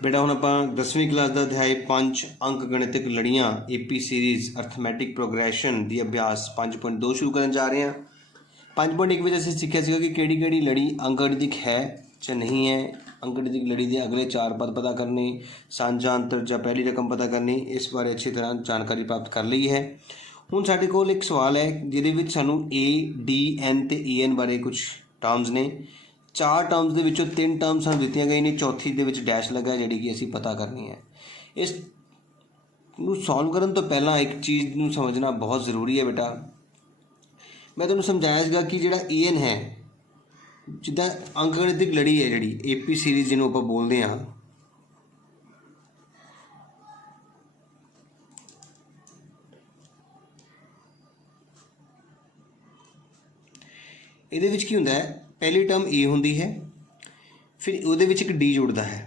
बेटा हुण आपां 10वीं क्लास का अध्याय 5 अंक गणितिक लड़ियाँ AP सीरीज़ अर्थमैटिक प्रोग्रैशन दी अभ्यास 5.2 शुरू करन जा रहे हैं। 5.1 में असीं सीखिया सीगा कि किहड़ी लड़ी अंकगणितिक है या नहीं है, अंकगणितिक लड़ी के अगले 4 पद पता करने, सांझा अंतर या पहली रकम पता करनी, इस बारे अच्छी तरह जानकारी प्राप्त कर ली है। हुण साडे कोल एक सवाल है जिहदे विच सानूं A, D, N ते EN बारे कुछ टर्म्स ने। 4 टर्म्स के विचों 3 टर्म्स सानूं दित्तियां गई ने, चौथी दे विच डैश लगा जिहड़ी कि असीं पता करनी है। इस नूं सॉल्व करन तो पहलां एक चीज़ नूं समझना बहुत ज़रूरी है बेटा। मैं तुहानूं समझाया सीगा कि जिहड़ा EN है, जिद्दां अंकगणितिक लड़ी है जिहड़ी AP सीरीज़ जिहनूं आपां बोलदे हां, ਇਹਦੇ ਵਿੱਚ ਕੀ ਹੁੰਦਾ ਹੈ, पहली टर्म A होंदी है, फिर ਉਹਦੇ ਵਿੱਚ एक D जुड़ता है,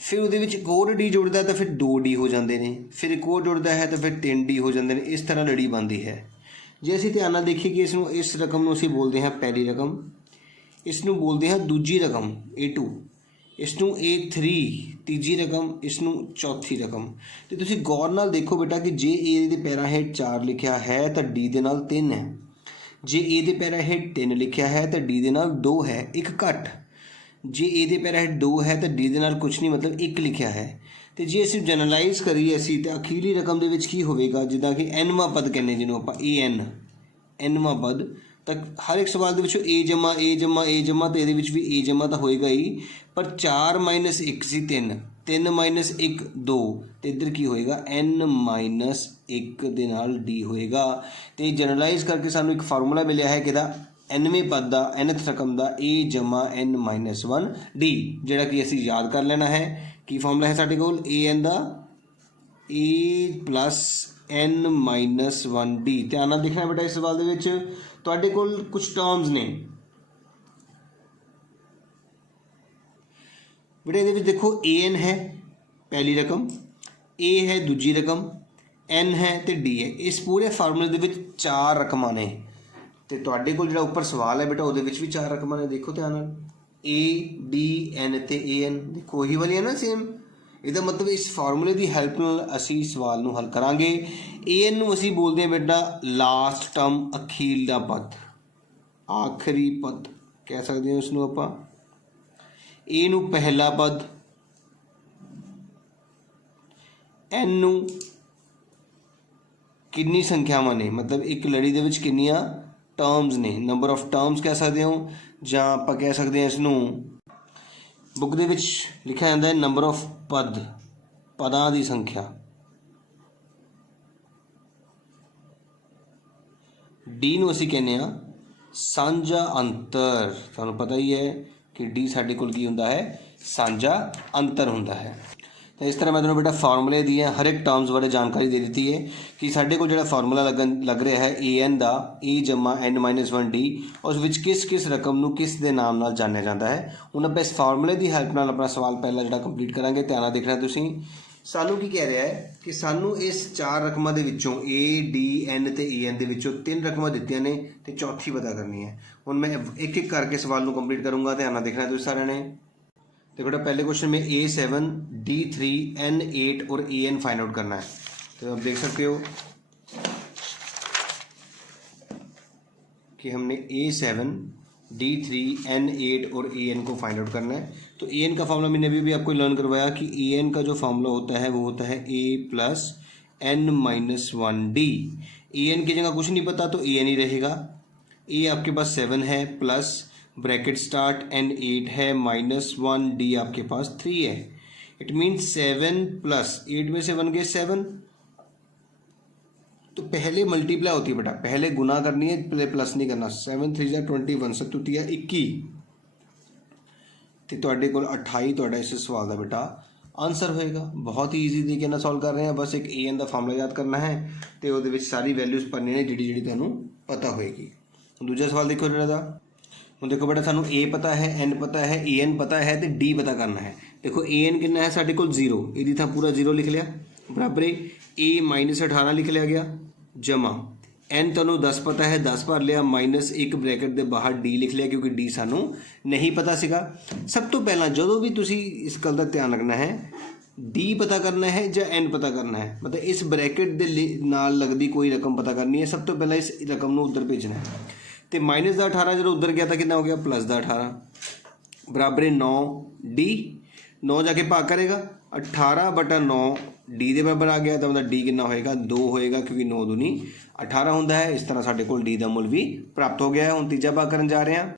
फिर ਉਹਦੇ ਵਿੱਚ एक और D जुड़ता है तो फिर 2 D हो जाते हैं, फिर एक और जुड़ता है तो फिर 3 D हो जाते हैं। इस तरह लड़ी बनती है। जे ਅਸੀਂ ਧਿਆਨ ਨਾਲ ਦੇਖੀਏ ਕਿ इस रकम ਨੂੰ ਅਸੀਂ बोलते हैं पहली रकम, इसनूं बोलते हैं दूजी रकम A2, इसनूं A3 तीजी रकम, इसनूं चौथी रकम। तो तुसीं गौर नाल देखो बेटा कि जे A ਦੇ ਪੈਰਾਂ ਹੇਠ 4 लिखिया है तो D ਦੇ ਨਾਲ 3 है, जे ए दे पैरा हेठ 3 लिखिया है तो डी दे नाल 2 है, एक घट। जे ए दे पैरा हेठ 2 है तो डी दे नाल कुछ नहीं, मतलब 1 लिखिया है। तो जे असीं जनरलाइज करिए असीं तो अखीरली रकम दे विच की होवेगा, जिद्दां कि एनवां पद कहने जिन्हों आपां AN, एनवां पद। तो हर एक सवाल दे विचों A जमा A जमा A जमा, तो इहदे विच भी A जमा तो होएगा ही, पर 4 - 1 सी 3, 3 - 1 2, तो इधर की होएगा N - 1 दे नाल D होएगा। तो जनरलाइज करके सानू एक फार्मूला मिलिया है कि nवें पद का nth रकम का A जमा N - 1 D, जिहड़ा कि असीं याद कर लेना है। की फार्मूला है साडे कोल AN का A + N - 1 D। ध्यान नाल देखना बेटा, इस सवाल दे विच तुहाडे कोल कुछ टर्म्स ने बेटा। ये देखो AN है पहली रकम, A है दूजी रकम, N है तो D है। इस पूरे फार्मूले दे विच 4 रकमां ने, तो तुहाडे कोल जिहड़ा उपर सवाल है बेटा, उहदे विच भी 4 रकमां ने। देखो ध्यान नाल A, D, N ते AN, देखो वही वाली है ना सेम। ਇਹਦਾ मतलब इस फार्मूले की हैल्प नाल असीं सवाल नूं हल करांगे। AN नूं असीं बोलदे हां बेटा लास्ट टर्म, अखीरला पद, आखिरी पद कह सकते हैं उसनूं आपां। A नूं पहला पद, N नूं कितनी संख्यावां ने, मतलब एक लड़ी दे विच कितनियां टर्म्स ने, नंबर ऑफ टर्म्स कह सकते हो, जां आपां कह सकते हैं इसनूं बुक दे विच लिखा जाता है नंबर ऑफ पद, पदां दी संख्या। D नूं असीं कहने आ सांझा अंतर। तुहानूं पता ही है कि D साडे कोल की हुंदा है, सांझा अंतर हुंदा है। तो इस तरह मैं तुहानूं बेटा फार्मूले दी हर एक टर्म्स बारे जानकारी दे दी है कि साडे कोल जिहड़ा फार्मूला लग रहा है AN का A जमा N - 1 D, उस विच किस किस रकम नूं किस दे नाम नाल जानिया जाता है। हुण आपां इस फार्मूले की हैल्प नाल अपना सवाल पहला जिहड़ा कंप्लीट करांगे। ध्यान नाल देखना तुसीं, सानूं की कह रहा है कि सानूं इस 4 रकमां दे विचों A, D, N ते EN दे विचों 3 रकमां दित्तियां ने ते चौथी पता करनी है। हुण मैं एक एक करके सवाल नूं कंप्लीट करूँगा। ध्यान नाल देखना तुसीं सारिआं ने। तो बेटा पहले क्वेश्चन में A7, D3, N8 और AN फाइंड आउट करना है। तो आप देख सकते हो कि हमने A7, D3, N8 और AN को फाइंड आउट करना है। तो AN का फार्मूला मैंने अभी भी आपको लर्न करवाया कि AN का जो फार्मूला होता है वो होता है A + N - 1 D। AN की जगह कुछ नहीं पता तो AN ही रहेगा। A आपके पास 7 है, प्लस ब्रैकेट स्टार्ट N8 है, -1 D आपके पास 3 है। इट मीन्स 7 + 8 में से 1 गए 7। तो पहले मल्टीप्लाई होती है बेटा, पहले गुना करनी है, पहले प्लस नहीं करना। 7 3 21, 7 21, तो तुहाडे कोल 28 तुहाडा इस सवाल का बेटा आंसर होएगा। बहुत ही ईजी तरीके नाल सॉल्व कर रहे हैं। बस एक AN का फार्मूला याद करना है तो वो सारी वैल्यूज़ भरनी ने जिहड़ी तुहानूं पता होएगी। दूजा सवाल देखो जिहड़ा दा, हुण देखो बेटा सानूं A पता है, N पता है, AN पता है तो D पता करना है। देखो AN कितना है साडे कोल 0, इहदी थां पूरा 0 लिख लिया, बराबर A - 18 लिख लिया गया, जमा एन ਤੁਹਾਨੂੰ 10 पता है 10 भर लिया माइनस एक ब्रैकेट ਦੇ ਬਾਹਰ डी लिख लिया क्योंकि डी ਸਾਨੂੰ नहीं पता ਸੀਗਾ। सब तो पहला ਜਦੋਂ भी ਤੁਸੀਂ इस गल का ध्यान रखना है डी पता करना है या एन पता करना है, मतलब इस ब्रैकेट के नाल लगती कोई रकम पता करनी है। सब तो पहला इस रकम को उधर भेजना है। तो माइनस का 18 जो उधर गया था कितना हो गया प्लस का 18 बराबर 9 डी 9 जाके भाग करेगा 18/9 डी के बराबर आ गया तो मतलब डी कितना होएगा 2 होएगा क्योंकि 9 दूनी 18 होंदा है। इस तरह साढ़े को डी का मुल भी प्राप्त हो गया है। हुण तीजा भाग करन जा रहे हैं।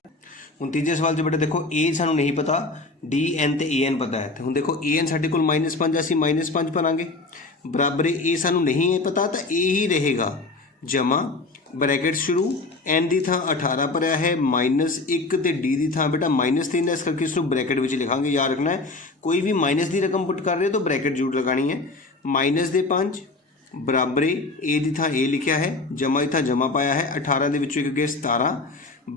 हुण तीजे सवाल 'च बेटा देखो ए सानू नहीं पता डी एन तो ए एन पता है। तो हुण देखो ए एन साढ़े को -5 असीं -5 भरांगे बराबर ए सानू नहीं है पता तो ए ही रहेगा जमा ब्रैकेट शुरू एन की थां 18 भरिया है -1 तो डी की थां बेटा -3 है। इस करके इसको ब्रैकेट में लिखांगे। याद रखना है कोई भी माइनस की रकम पुट कर रहे हो तो ब्रैकेट जरूर लगानी है। -5 बराबर ए की थां ए लिखा है जमा की थां जमा पाया है 18 के विचों 1 गया 17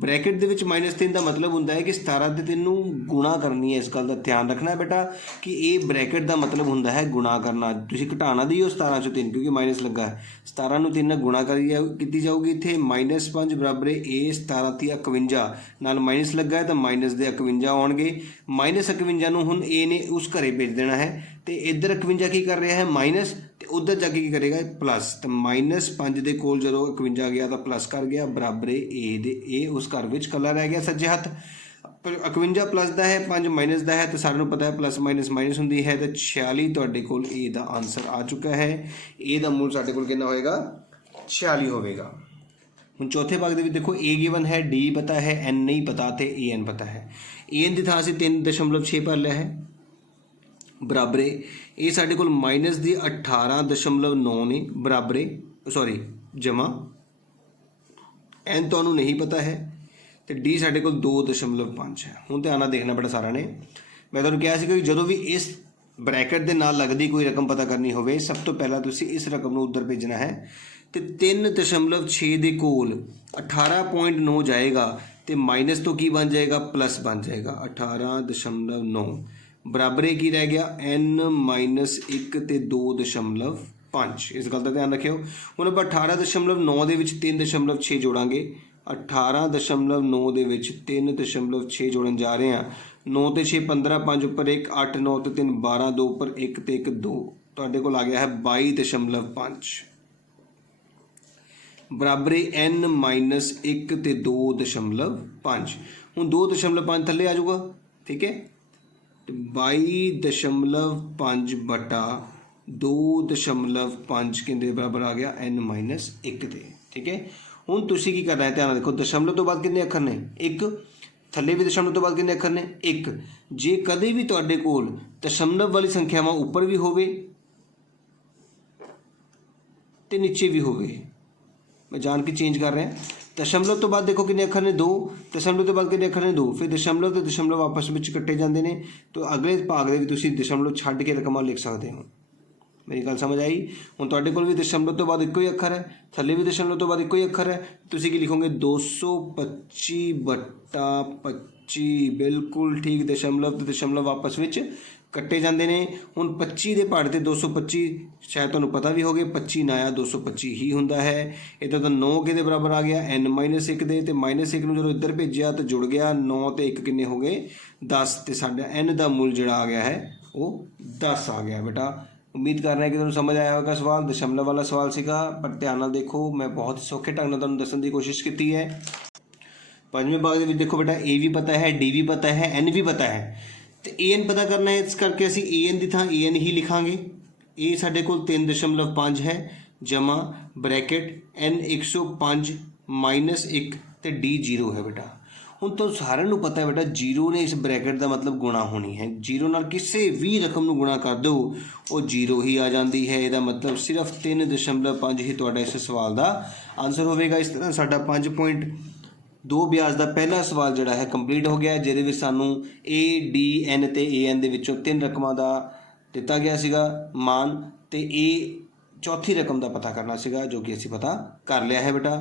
ब्रैकेट के विच -3 का मतलब होंदा है कि 17 ते 3 गुणा करनी है। इस गल का ध्यान रखना है बेटा कि ये ब्रैकेट का मतलब होंदा है गुणा करना। तुसीं घटाना दी हो 17 चों 3 क्योंकि माइनस लगा है 17 नूं 3 नाल गुणा की जाऊगी। इत्थे -5 बराबर ए 17 ती 51 नाल माइनस लगा है तो माइनस दे 51 आउणगे। -51 नूं हुण ए ने उस घरे भेज देना है तो इधर 51 की कर रहा है माइनस तो उधर जाके की करेगा प्लस। तो -5 के कोल जो 51 गया तो प्लस कर गया बराबर ए उस घर में कला रह गया सज्जे हथ। 51 प्लस का है 5 माइनस का है तो सारे पता है प्लस माइनस माइनस होंगी है तो 46 तुहाडे कोल ए का आंसर आ चुका है। ए का मूल साडे कोल कितना होएगा 46 होगा। हुण चौथे भाग दे विच देखो ए गिवन है डी पता है एन नहीं पता तो ए एन पता है। ए एन की थां असीं 3.6 भर लिया है बराबर ये साढ़े को माइनस दी 18.9 ने बराबर सॉरी जमा एन तो नहीं पता है तो डी साढ़े को 2.5 है। हुण ध्यान नाल देखना बेटा सारा ने मैं तुहानूं कहा कि जो भी इस ब्रैकेट के नाल लगती कोई रकम पता करनी हो सब तो पहला तुसीं इस रकम को उधर भेजना है तो 3.6 के कोल 18.9 जाएगा तो माइनस तो की बन जाएगा प्लस बन जाएगा 18.9 बराबर की रह गया n-1 ते 2.5। इस गल का ध्यान रखियो। हुण आपां 18.9 दे विच 3.6 जोड़ांगे 18.9 दे विच 3.6 जोड़न जा रहे हैं। 9 ते 6 15 5 उपर 1 8 9 ते 3 12 2 उपर 1 ते 1 2 तुहाडे कोल आ गया है 22.5 बराबर n-1 ते 2.5। हुण 2.5 थल्ले आ जाऊगा ठीक है 22.5 बटा 2.5 के बराबर आ गया n-1 के ठीक है। हुण तुसीं की करना है ध्यान देखो दशमलव तो बाद कितने अखर ने 1 थल्ले भी दशमलव तो बाद कितने अखर ने 1। जे कदे भी तुहाडे कोल दशमलव वाली संख्यावां उपर भी होवे ते नीचे भी होवे मैं जान के चेंज कर रहा है। दशमलव तो बाद देखो कितने अखर ने 2 दशमलव तो बाद कितने अखर ने 2 फिर दशमलव तो दशमलव आपस में कट्टे जाते हैं तो अगले भाग में तुसीं दशमलव छड्ड के रकमां लिख सकते हो। मेरी गल समझ आई। हुण तुहाडे कोल भी दशमलव तो बाद इक्को ही अखर है थल्ले भी दशमलव तो बाद इक्को ही अखर है तुसीं की लिखोगे 225/25 बिल्कुल ठीक। दशमलव तो दशमलव आपस में कट्टे जाते हैं। हुण 25 के पहाड़ से 225 शायद तुहानूं पता भी हो गया 25 ना आया 225 ही होंदा है। इधर तो 9 के बराबर आ गया n-1 दे ते -1 नूं जो इधर भेजिया तो जुड़ गया 9 ते 1 किन्ने हो गए 10 ते साडा n का मूल जिहड़ा आ गया है वो 10 आ गया बेटा। उम्मीद कर रहे हैं कि तुहानूं समझ आया होगा सवाल दशमलव वाला सवाल सीगा पर ध्यान नाल देखो मैं बहुत सौखे ढंग नाल तुहानूं दस्सण दी कोशिश की है। पंजवें भाग दे विच देखो बेटा ए भी पता है डी भी पता है एन भी पता है तो ए एन पता करना है। इस करके असीं ए एन की थां ए एन ही लिखांगे। ए साढ़े कोल 3.5 है जमा ब्रैकेट n-105 -1 तो डी 0 है बेटा। हुण तो सारिਆਂ ਨੂੰ पता है बेटा 0 ने इस ब्रैकेट का मतलब गुणा होनी है। 0 नाल किसी भी रकम को गुणा कर दो वो 0 ही आ जाती है। इसका मतलब सिर्फ 3.5 ही तुहाडा इस सवाल का आंसर होगा। इस तरह साडा 5.2 ब्याज का पहला सवाल जोड़ा है कंप्लीट हो गया जिहदे विच सानूं ए डी एन ते ए एन दे विचों 3 रकमां का दिता गया सीगा मान ते ए चौथी रकम का पता करना सीगा जो कि असीं पता कर लिया है बेटा।